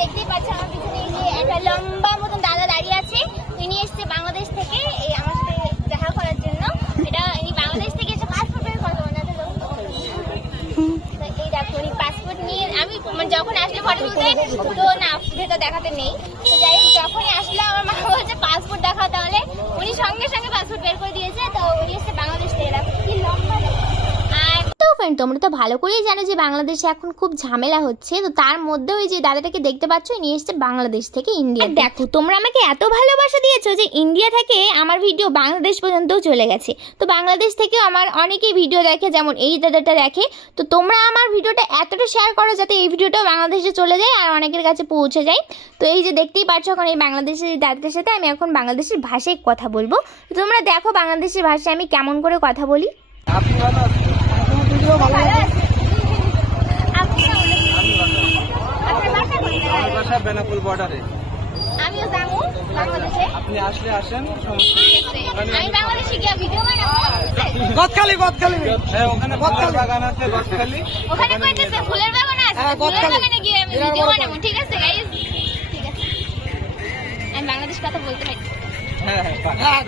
দেখতেই পাচ্ছেন আমার পিছনে এই যে একটা লম্বা মতন দাদা দাঁড়িয়ে আছে। ইনি এসছে বাংলাদেশ থেকে এই আমার সাথে দেখা করার জন্য। এটা ইনি বাংলাদেশ থেকে এসে পাসপোর্ট বের করতে ওনাদের এই দেখো উনি পাসপোর্ট নিয়ে আমি যখন আসলে ফটো তুলতে তো না ভেতর দেখাতে নেই। তো যাই হোক যখনই আসলে আমার মা বলছে পাসপোর্ট দেখা, তাহলে উনি সঙ্গে সঙ্গে পাসপোর্ট বের করে দিয়েছে। তো উনি এসছে বাংলাদেশ থেকে। দেখো কি লম্বা। আর তো ফ্রেন্ড তোমরা তো ভালো করেই জানো যে বাংলাদেশে এখন খুব ঝামেলা হচ্ছে। তো তার মধ্যে ওই যে দাদাটাকে দেখতে পাচ্ছ নিয়ে এসছে বাংলাদেশ থেকে ইন্ডিয়া। দেখো তোমরা আমাকে এত ভালোবাসা দিয়েছো যে ইন্ডিয়া থেকে আমার ভিডিও বাংলাদেশ পর্যন্তও চলে গেছে। তো বাংলাদেশ থেকেও আমার অনেকেই ভিডিও দেখে, যেমন এই দাদাটা দেখে। তো তোমরা আমার ভিডিওটা এতটা শেয়ার করো যাতে এই ভিডিওটাও বাংলাদেশে চলে যায় আর অনেকের কাছে পৌঁছে যায়। তো এই যে দেখতেই পাচ্ছ এখন এই বাংলাদেশের দাদাটার সাথে আমি এখন বাংলাদেশের ভাষায় কথা বলবো। তো তোমরা দেখো বাংলাদেশের ভাষায় আমি কেমন করে কথা বলি। বেনাপুর বর্ডারে আমিও যাবো বাংলাদেশে। আপনি আসলে আসেন, আমি বাংলাদেশে গিয়ে ভিডিও বানাবো। গদখালি হ্যাঁ, ওখানে ফুলের বাগান আছে গদখালি। ওখানে কইতেছে ফুলের বাগান আছে, ফুলের বাগানে গিয়ে আমি ভিডিও বানাবো। ঠিক আছে গাইস, ঠিক আছে। আমি বাংলাদেশ কথা বলতে পারি। হ্যাঁ